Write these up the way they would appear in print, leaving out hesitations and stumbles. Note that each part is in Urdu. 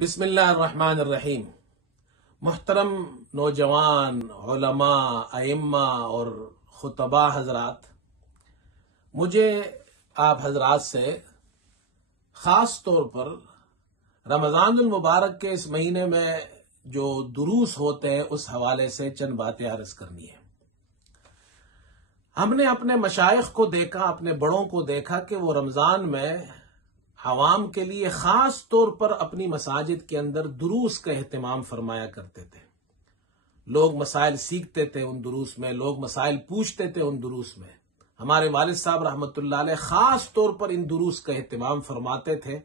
بسم اللہ الرحمن الرحیم۔ محترم نوجوان علماء، ائمہ اور خطباء حضرات، مجھے آپ حضرات سے خاص طور پر رمضان المبارک کے اس مہینے میں جو دروس ہوتے ہیں اس حوالے سے چند باتیں عرض کرنی ہیں۔ ہم نے اپنے مشائخ کو دیکھا، اپنے بڑوں کو دیکھا کہ وہ رمضان میں عوام کے لیے خاص طور پر اپنی مساجد کے اندر دروس کا اہتمام فرمایا کرتے تھے۔ لوگ مسائل سیکھتے تھے ان دروس میں، لوگ مسائل پوچھتے تھے ان دروس میں۔ ہمارے والد صاحب رحمۃ اللہ علیہ خاص طور پر ان دروس کا اہتمام فرماتے تھے،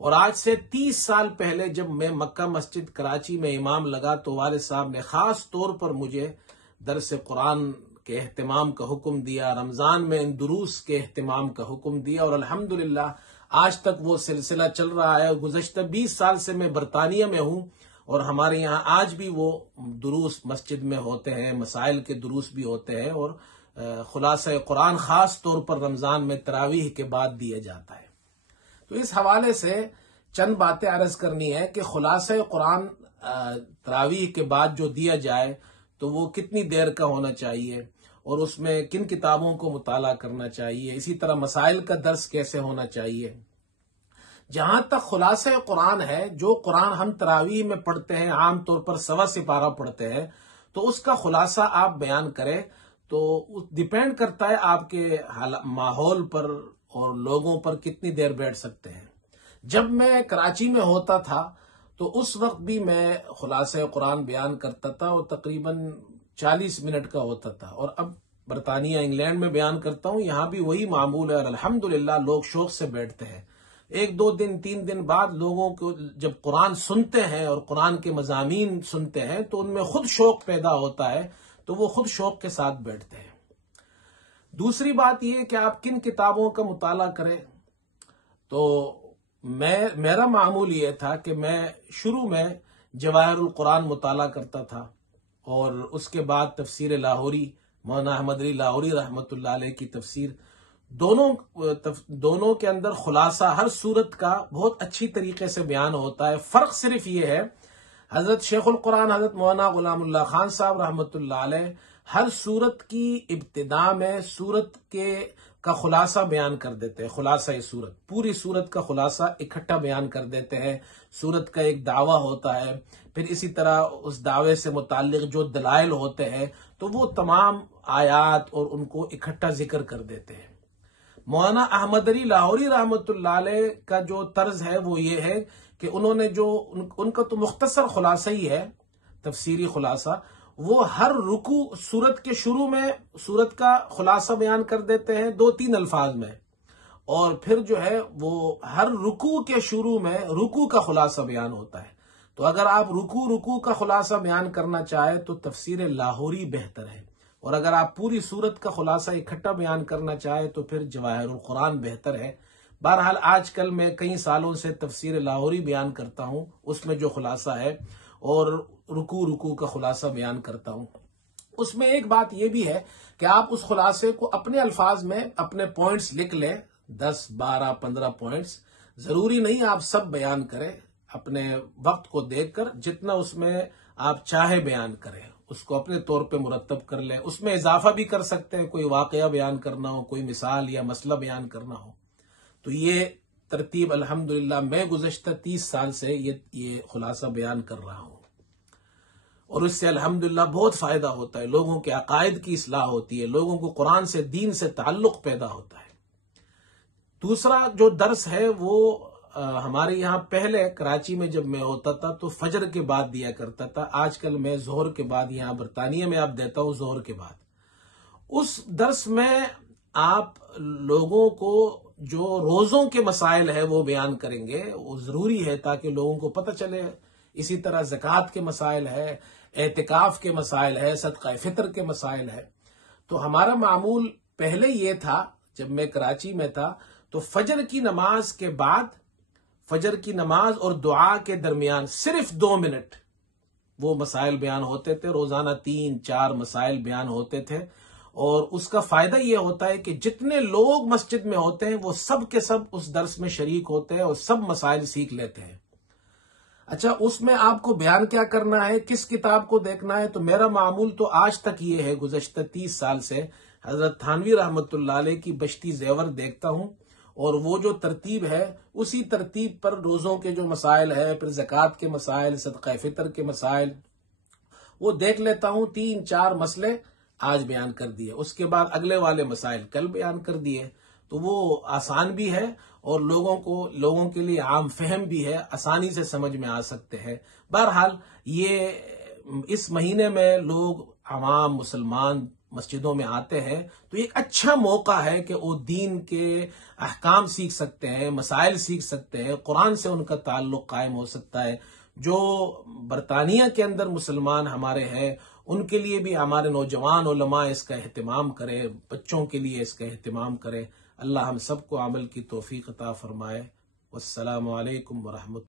اور آج سے 30 سال پہلے جب میں مکہ مسجد کراچی میں امام لگا تو والد صاحب نے خاص طور پر مجھے درس قرآن کے اہتمام کا حکم دیا، رمضان میں ان دروس کے اہتمام کا حکم دیا، اور الحمدللہ آج تک وہ سلسلہ چل رہا ہے۔ گزشتہ 20 سال سے میں برطانیہ میں ہوں، اور ہمارے یہاں آج بھی وہ دروس مسجد میں ہوتے ہیں، مسائل کے دروس بھی ہوتے ہیں، اور خلاصہ قرآن خاص طور پر رمضان میں تراویح کے بعد دیا جاتا ہے۔ تو اس حوالے سے چند باتیں عرض کرنی ہے کہ خلاصہ قرآن تراویح کے بعد جو دیا جائے تو وہ کتنی دیر کا ہونا چاہیے، اور اس میں کن کتابوں کو مطالعہ کرنا چاہیے، اسی طرح مسائل کا درس کیسے ہونا چاہیے۔ جہاں تک خلاصہ قرآن ہے، جو قرآن ہم تراویح میں پڑھتے ہیں، عام طور پر 1.25 سپارہ پڑھتے ہیں، تو اس کا خلاصہ آپ بیان کریں تو ڈیپینڈ کرتا ہے آپ کے ماحول پر اور لوگوں پر کتنی دیر بیٹھ سکتے ہیں۔ جب میں کراچی میں ہوتا تھا تو اس وقت بھی میں خلاصہ قرآن بیان کرتا تھا، اور تقریباً 40 منٹ کا ہوتا تھا، اور اب برطانیہ انگلینڈ میں بیان کرتا ہوں، یہاں بھی وہی معمول ہے، اور الحمدللہ لوگ شوق سے بیٹھتے ہیں۔ 1-2 دن 3 دن بعد لوگوں کو جب قرآن سنتے ہیں اور قرآن کے مضامین سنتے ہیں تو ان میں خود شوق پیدا ہوتا ہے، تو وہ خود شوق کے ساتھ بیٹھتے ہیں۔ دوسری بات یہ کہ آپ کن کتابوں کا مطالعہ کریں، تو میرا معمول یہ تھا کہ میں شروع میں جواہر القرآن مطالعہ کرتا تھا، اور اس کے بعد تفسیر لاہوری، مولانا احمد علی لاہوری رحمۃ اللہ علیہ کی تفسیر، دونوں کے اندر خلاصہ ہر صورت کا بہت اچھی طریقے سے بیان ہوتا ہے۔ فرق صرف یہ ہے، حضرت شیخ القرآن حضرت مولانا غلام اللہ خان صاحب رحمۃ اللہ علیہ ہر صورت کی ابتدا میں صورت کا خلاصہ بیان کر دیتے ہیں۔ خلاصہ صورت، پوری صورت کا خلاصہ اکٹھا بیان کر دیتے ہیں۔ صورت کا ایک دعویٰ ہوتا ہے، پھر اسی طرح اس دعوے سے متعلق جو دلائل ہوتے ہیں تو وہ تمام آیات اور ان کو اکٹھا ذکر کر دیتے ہیں۔ مولانا احمد علی لاہوری رحمۃ اللہ علیہ کا جو طرز ہے وہ یہ ہے کہ انہوں نے ان کا تو مختصر خلاصہ ہی ہے، تفسیری خلاصہ، وہ ہر رکوع سورت کے شروع میں سورت کا خلاصہ بیان کر دیتے ہیں 2-3 الفاظ میں، اور پھر جو ہے وہ ہر رکوع کے شروع میں رکوع کا خلاصہ بیان ہوتا ہے۔ تو اگر آپ رکوع کا خلاصہ بیان کرنا چاہیں تو تفسیر لاہوری بہتر ہے، اور اگر آپ پوری سورت کا خلاصہ اکٹھا بیان کرنا چاہیں تو پھر جواہر القرآن بہتر ہے۔ بہرحال آج کل میں کئی سالوں سے تفسیر لاہوری بیان کرتا ہوں، اس میں جو خلاصہ ہے، اور رکوع کا خلاصہ بیان کرتا ہوں۔ اس میں ایک بات یہ بھی ہے کہ آپ اس خلاصے کو اپنے الفاظ میں اپنے پوائنٹس لکھ لیں، 10 12 15 پوائنٹس، ضروری نہیں آپ سب بیان کریں، اپنے وقت کو دیکھ کر جتنا اس میں آپ چاہے بیان کریں، اس کو اپنے طور پہ مرتب کر لیں۔ اس میں اضافہ بھی کر سکتے ہیں، کوئی واقعہ بیان کرنا ہو، کوئی مثال یا مسئلہ بیان کرنا ہو، تو یہ ترتیب الحمدللہ میں گزشتہ 30 سال سے یہ خلاصہ بیان کر رہا ہوں، اور اس سے الحمدللہ بہت فائدہ ہوتا ہے، لوگوں کے عقائد کی اصلاح ہوتی ہے، لوگوں کو قرآن سے، دین سے تعلق پیدا ہوتا ہے۔ دوسرا جو درس ہے وہ ہمارے یہاں پہلے کراچی میں جب میں ہوتا تھا تو فجر کے بعد دیا کرتا تھا، آج کل میں ظہر کے بعد یہاں برطانیہ میں آپ دیتا ہوں ظہر کے بعد۔ اس درس میں آپ لوگوں کو جو روزوں کے مسائل ہے وہ بیان کریں گے، وہ ضروری ہے تاکہ لوگوں کو پتہ چلے۔ اسی طرح زکوٰۃ کے مسائل ہے، اعتکاف کے مسائل ہے، صدقہ فطر کے مسائل ہے۔ تو ہمارا معمول پہلے یہ تھا، جب میں کراچی میں تھا تو فجر کی نماز کے بعد، فجر کی نماز اور دعا کے درمیان صرف 2 منٹ وہ مسائل بیان ہوتے تھے، روزانہ 3-4 مسائل بیان ہوتے تھے، اور اس کا فائدہ یہ ہوتا ہے کہ جتنے لوگ مسجد میں ہوتے ہیں وہ سب کے سب اس درس میں شریک ہوتے ہیں اور سب مسائل سیکھ لیتے ہیں۔ اچھا، اس میں آپ کو بیان کیا کرنا ہے، کس کتاب کو دیکھنا ہے؟ تو میرا معمول تو آج تک یہ ہے، گزشتہ 30 سال سے حضرت تھانوی رحمۃ اللہ علیہ کی بشتی زیور دیکھتا ہوں، اور وہ جو ترتیب ہے اسی ترتیب پر روزوں کے جو مسائل ہے، پھر زکوٰۃ کے مسائل، صدقہ فطر کے مسائل، وہ دیکھ لیتا ہوں. 3-4 مسئلے آج بیان کر دیے، اس کے بعد اگلے والے مسائل کل بیان کر دیے. تو وہ آسان بھی ہے اور لوگوں کے لیے عام فہم بھی ہے، آسانی سے سمجھ میں آ سکتے ہیں. بہرحال یہ اس مہینے میں لوگ عوام مسلمان مسجدوں میں آتے ہیں تو ایک اچھا موقع ہے کہ وہ دین کے احکام سیکھ سکتے ہیں، مسائل سیکھ سکتے ہیں، قرآن سے ان کا تعلق قائم ہو سکتا ہے. جو برطانیہ کے اندر مسلمان ہمارے ہیں ان کے لیے بھی ہمارے نوجوان علماء اس کا اہتمام کریں، بچوں کے لیے اس کا اہتمام کریں. اللہ ہم سب کو عمل کی توفیق عطا فرمائے. والسلام علیکم ورحمۃ